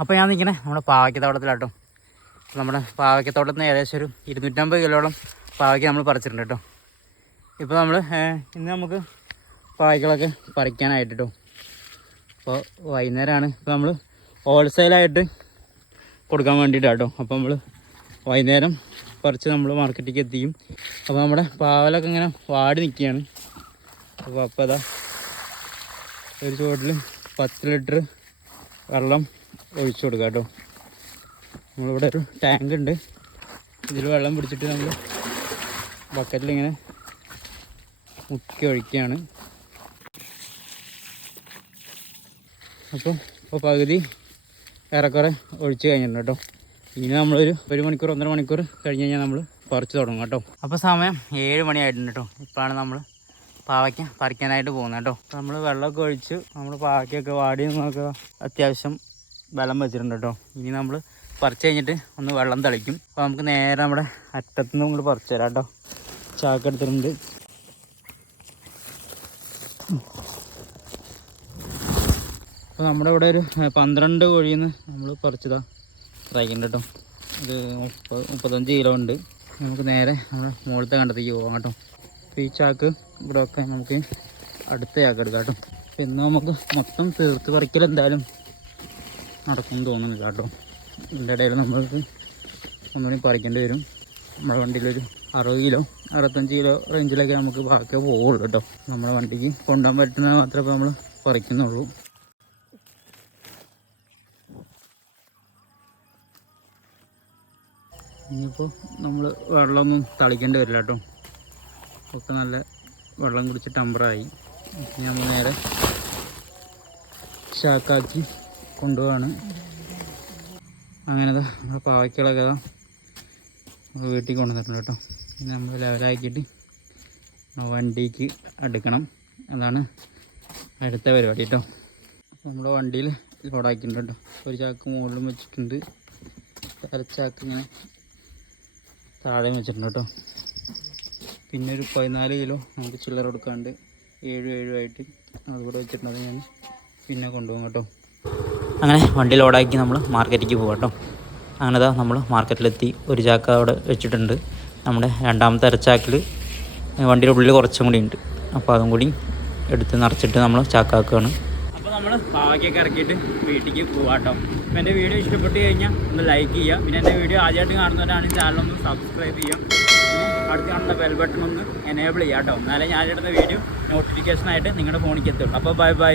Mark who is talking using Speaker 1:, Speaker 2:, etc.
Speaker 1: അപ്പോൾ ഞാൻ നിൽക്കണേ നമ്മുടെ പാവയ്ക്കത്തോട്ടത്തിലാട്ടോ. നമ്മുടെ പാവയ്ക്കത്തോട്ടത്തിൽ നിന്ന് ഏകദേശം ഒരു ഇരുന്നൂറ്റമ്പത് കിലോളം പാവയ്ക്ക നമ്മൾ പറിച്ചിട്ടുണ്ട് കേട്ടോ. ഇപ്പോൾ നമ്മൾ ഇന്ന് നമുക്ക് പാവയ്ക്കളൊക്കെ പറിക്കാനായിട്ട് കേട്ടോ അപ്പോൾ വൈകുന്നേരമാണ് ഇപ്പോൾ നമ്മൾ ഹോൾസെയിലായിട്ട് കൊടുക്കാൻ വേണ്ടിയിട്ടാണ് കേട്ടോ അപ്പോൾ നമ്മൾ വൈകുന്നേരം പറിച്ച് നമ്മൾ മാർക്കറ്റിലേക്ക് എത്തിക്കും. അപ്പോൾ നമ്മുടെ പാവലൊക്കെ ഇങ്ങനെ വാടി നിൽക്കുകയാണ് അപ്പോൾ അപ്പോൾ അതാ ഒരു ചുവട്ടിൽ പത്ത് ലിറ്റർ വെള്ളം ഒഴിച്ചു കൊടുക്കുക കേട്ടോ. നമ്മളിവിടെ ഒരു ടാങ്ക് ഉണ്ട്. ഇതിൽ വെള്ളം പിടിച്ചിട്ട് നമ്മൾ ബക്കറ്റിലിങ്ങനെ മുക്കി ഒഴിക്കുകയാണ്. അപ്പോൾ ഇപ്പോൾ പകുതി ഏറെക്കുറെ ഒഴിച്ച് കഴിഞ്ഞിട്ടുണ്ട് കേട്ടോ. ഇനി നമ്മളൊരു ഒരു മണിക്കൂർ ഒന്നര മണിക്കൂർ കഴിഞ്ഞ് കഴിഞ്ഞാൽ നമ്മൾ പറിച്ചു തുടങ്ങും കേട്ടോ. അപ്പോൾ സമയം ഏഴ് മണിയായിട്ടുണ്ട് കേട്ടോ. ഇപ്പോഴാണ് നമ്മൾ പാവയ്ക്ക പറിക്കാനായിട്ട് പോകുന്നത് കേട്ടോ. നമ്മൾ വെള്ളമൊക്കെ ഒഴിച്ച് നമ്മൾ പാവയ്ക്കൊക്കെ വാടി നിന്നൊക്കെ അത്യാവശ്യം ബലം വെച്ചിട്ടുണ്ട് കേട്ടോ. ഇനി നമ്മൾ പറിച്ച് കഴിഞ്ഞിട്ട് ഒന്ന് വെള്ളം തളിക്കും. അപ്പോൾ നമുക്ക് നേരെ നമ്മുടെ അറ്റത്തുനിന്ന് നമ്മൾ പറിച്ചു തരാം കേട്ടോ. ചാക്കെടുത്തിട്ടുണ്ട് അപ്പോൾ നമ്മുടെ ഇവിടെ ഒരു പന്ത്രണ്ട് കോഴിയിൽ നിന്ന് നമ്മൾ പറിച്ചതാ ഇതാക്കിയിട്ടുണ്ട് കേട്ടോ. ഇത് മുപ്പത് മുപ്പത്തഞ്ച് കിലോ ഉണ്ട്. നമുക്ക് നേരെ നമ്മുടെ മുകളിലത്തെ കണ്ടത്തേക്ക് പോകാം കേട്ടോ. അപ്പോൾ ഈ ചാക്ക് ഇവിടെ ഒക്കെ നമുക്ക് അടുത്ത ചാക്ക് എടുക്കാം കേട്ടോ. അപ്പോൾ ഇന്ന് നമുക്ക് മൊത്തം തീർത്ത് പറിക്കൽ എന്തായാലും നടക്കുമെന്ന് തോന്നുന്നില്ല കേട്ടോ. ഇതിന്റെ ഇടയിൽ നമ്മൾക്ക് ഒന്നുകൂടി പറിക്കേണ്ടി വരും. നമ്മുടെ വണ്ടിയിലൊരു അറുപത് കിലോ അറുപത്തഞ്ച് കിലോ റേഞ്ചിലൊക്കെ നമുക്ക് ബാക്കിയേ പോവുള്ളൂ കേട്ടോ. നമ്മുടെ വണ്ടിക്ക് കൊണ്ടുപോകാൻ പറ്റുന്നത് മാത്രമേ നമ്മൾ പറിക്കുന്നുള്ളൂ. ഇനിയിപ്പോൾ നമ്മൾ വെള്ളമൊന്നും തളിക്കേണ്ടി വരില്ല കേട്ടോ. ഒക്കെ നല്ല വെള്ളം കുടിച്ച് ടമ്പറായി നമ്മൾ നേരെ ഷാക്കാക്കി കൊണ്ടുപോവാണ്. അങ്ങനെ നമ്മുടെ പാവയ്ക്കളൊക്കെ ഇതാ വീട്ടിൽ കൊണ്ടുവന്നിട്ടുണ്ട് കേട്ടോ. ഇനി നമ്മൾ ലെവലാക്കിയിട്ട് വണ്ടിക്ക് എടുക്കണം അതാണ് അടുത്ത പരിപാടി കേട്ടോ. നമ്മുടെ വണ്ടിയിൽ ലോഡാക്കിയിട്ടുണ്ട് കേട്ടോ. ഒരു ചാക്ക് മുകളിലും വെച്ചിട്ടുണ്ട്. അരച്ചാക്ക് ഇങ്ങനെ താഴെ വെച്ചിട്ടുണ്ട് കേട്ടോ. പിന്നെ ഒരു പതിനാല് കിലോ നമുക്ക് ചില്ലറ കൊടുക്കാണ്ട് ഏഴും ഏഴുമായിട്ട് അതുകൂടെ വെച്ചിട്ടുണ്ട് ഞാൻ പിന്നെ കൊണ്ടുപോകും കേട്ടോ. അങ്ങനെ വണ്ടി ലോഡാക്കി നമ്മൾ മാർക്കറ്റിലേക്ക് പോകാം കേട്ടോ അങ്ങനെ ദാ നമ്മൾ മാർക്കറ്റിലെത്തി ഒരു ചാക്ക് അവിടെ വെച്ചിട്ടുണ്ട്. നമ്മുടെ രണ്ടാമത്തെ അരച്ചാക്കിൽ വണ്ടിയുടെ ഉള്ളിൽ കുറച്ചും കൂടി ഉണ്ട്. അപ്പോൾ അതും കൂടി എടുത്ത് നിറച്ചിട്ട് നമ്മൾ ചാക്കാക്കുകയാണ് അപ്പോൾ നമ്മൾ പാവയ്ക്കൊക്കെ ഇറക്കിയിട്ട് വീട്ടിലേക്ക് പോകാം കേട്ടോ അപ്പോൾ എന്റെ വീഡിയോ ഇഷ്ടപ്പെട്ട് കഴിഞ്ഞാൽ ഒന്ന് ലൈക്ക് ചെയ്യുക പിന്നെ എന്റെ വീഡിയോ ആദ്യമായിട്ട് കാണുന്നവരാണെങ്കിൽ ചാനലൊന്ന് സബ്സ്ക്രൈബ് പിന്നെ അടുത്ത് കാണുന്ന ബെൽ ബട്ടൺ ഒന്ന് എനേബിൾ ചെയ്യാം കേട്ടോ എന്നാലേ ഞാനിടുന്ന വീഡിയോ നോട്ടിഫിക്കേഷനായിട്ട് നിങ്ങളുടെ ഫോണിലേക്ക് എത്തുള്ളൂ. അപ്പോൾ ബൈ ബൈ